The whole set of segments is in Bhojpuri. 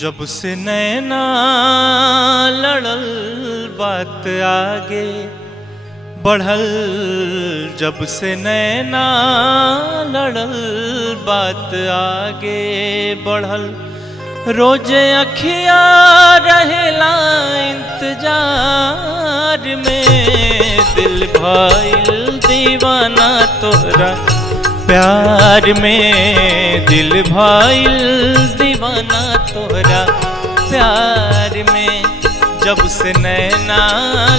जब से नैना लड़ल बात आगे बढ़ल, जब से नैना लड़ल बात आगे बढ़ल, रोजे अखिया रहेला इंतजार में, दिल भइल दीवाना तोहरा प्यार में, दिल भइल दीवाना तोहरा प्यार में। जब से नैना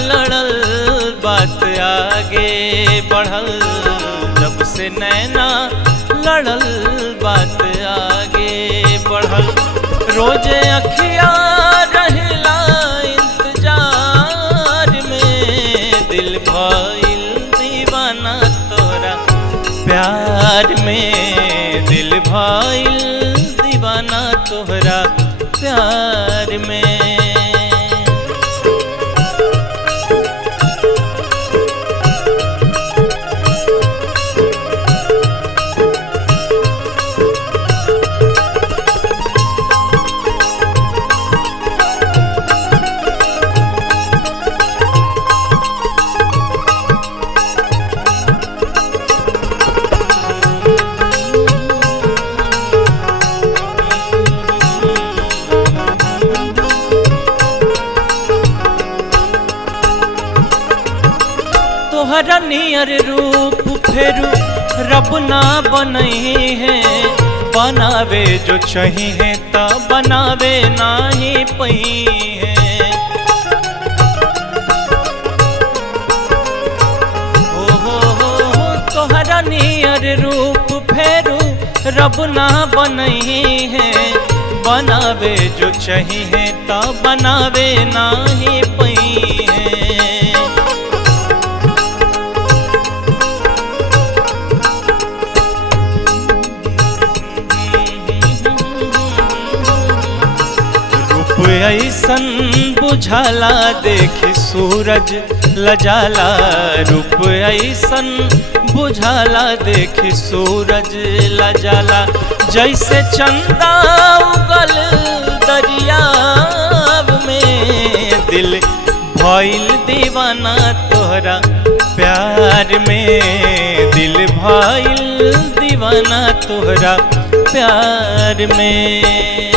लड़ल बात आगे बढ़ल, जब से नैना लड़ल बात आगे बढ़ल, रोजे अखिया रहेला इंतजार में, दिल भइल दीवाना तोहरा प्यार में, दिल भइल दीवाना तोहरा प्यार में। तोहरा नियर रूप फेरू रब ना बनई है, बनावे जो चाही है ता बनावे नाही पई है। हो तोहरा नियर रूप फेरू रब ना बनई है, बनावे जो चाही है ता बनावे नाही पई है। ऐसन बुझाला देखी सूरज लजाला, रूप ऐसन बुझाला देखी सूरज लजाला, जैसे चंदा उगल दरियाव में, दिल भइल दीवाना तोहरा प्यार में, दिल भइल दीवाना तोहरा प्यार में।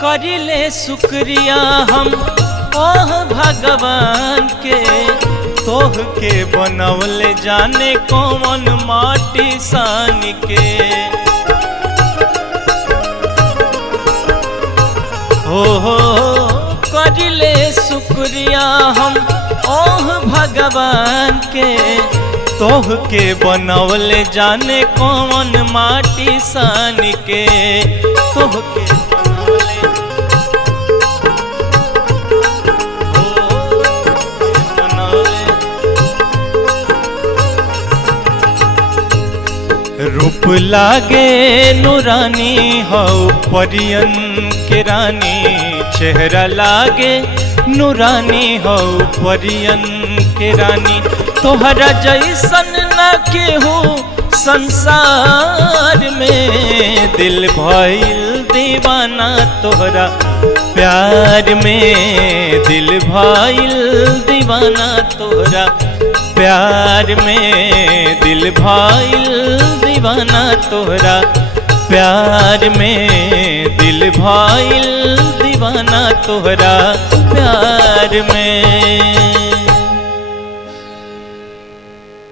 करिले शुक्रिया हम ओह भगवान के, तोह के बनवले जाने कौन माटी सान के। हो करिले शुक्रिया हम ओह भगवान के, तोह के बनवले जाने कौन माटी सान के, तोह के रूप लागे नूरानी हो परियन के रानी, चेहरा लागे नूरानी हो परियन के रानी, तोहरा जैसन न केहू संसार में, दिल भइल दीवाना तोहरा प्यार में, दिल भइल दीवाना तोहरा प्यार में, दिल भइल दीवाना तोहरा प्यार में, दिल भइल दीवाना तोहरा प्यार में।